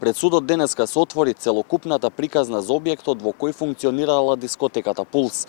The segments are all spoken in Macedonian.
Пред судот денеска се отвори целокупната приказна за објектот во кој функционирала дискотеката Пулс.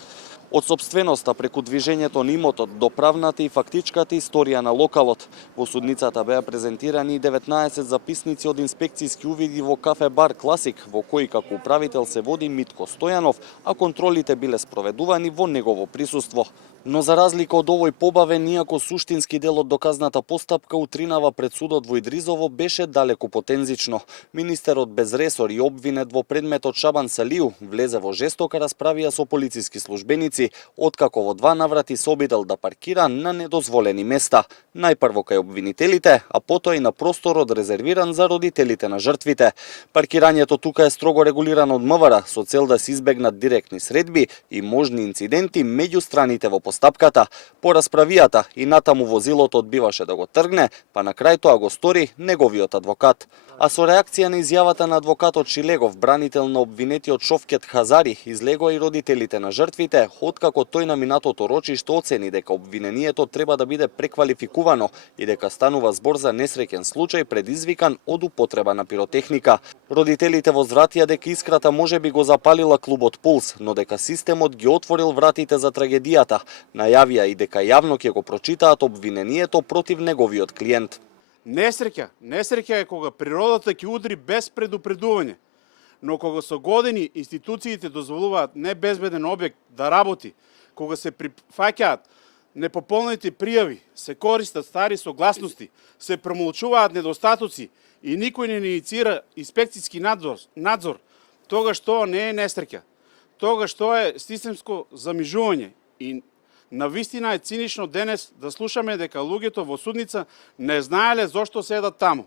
Од сопственоста преку движењето на имотот до правната и фактичката историја на локалот. Во судницата беа презентирани 19 записници од инспекцијски увиди во кафе бар Класик, во кој како управител се води Митко Стојанов, а контролите биле спроведувани во негово присуство. Но за разлика од овој побавен, иако суштински дел од доказната постапка утринава пред судот во Идризово беше далеку потензично. Министерот без ресор и обвинет во предметот Шабан Салију влезе во жестока расправија со полициски службеници, откако во 2 наврати се обидел да паркира на недозволени места. Најпрво кај обвинителите, а потоа и на просторот резервиран за родителите на жртвите. Паркирањето тука е строго регулирано од МВР со цел да се избегнат директни средби и можни инциденти меѓу страните во постапката. По расправијата и натаму возилото одбиваше да го тргне, па на крај тоа го стори неговиот адвокат. А со реакција на изјавата на адвокатот Шилегов, бранител на обвинетиот Шовкет Хазари, излегоа и родителите на жртвите, откако тој на минатото рочиште оцени дека обвинението треба да биде преквалификувано и дека станува збор за несреќен случај предизвикан од употреба на пиротехника. Родителите возвратија дека искрата можеби го запалила клубот Пулс, но дека системот ги отворил вратите за трагедијата. Најавија и дека јавно ќе го прочитаат обвинението против неговиот клиент. Несреќа е кога природата ќе удри без предупредување, но кога со години институциите дозволуваат небезбеден објект да работи, кога се прифаќаат непополнети пријави, се користат стари согласности, се промолчуваат недостатоци и никој не инициира инспекцијски надзор, тогаш тоа не е несреќа, тогаш тоа е системско замижување и навистина е цинично денес да слушаме дека луѓето во судница не знаеле зошто седат таму.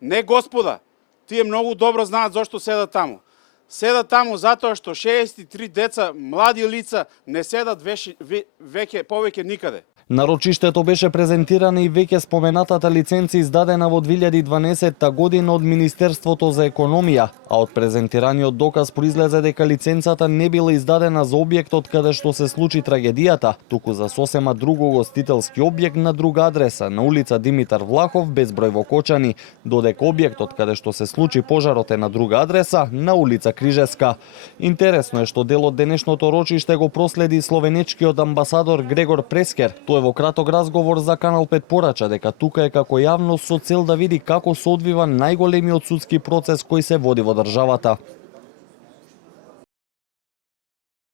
Не, господа, тие многу добро знаат зошто седат таму. Седат таму затоа што 63 деца, млади лица, не седат повеќе никаде. На рочиштето беше презентирана и веќе споменатата лиценца издадена во 2012 година од Министерството за економија, а од презентираниот доказ произлезе дека лиценцата не била издадена за објектот каде што се случи трагедијата, туку за сосема друго гостителски објект на друга адреса, на улица Димитар Влахов, безброј во Кочани, додека објектот каде што се случи пожарот е на друга адреса, на улица Крижеска. Интересно е што дел од денешното рочиште го проследи словенечкиот амбасадор Грегор Прескер. Тој во краток разговор за Канал 5 порача дека тука е како јавност со цел да види како се одвива најголемиот судски процес кој се води во државата.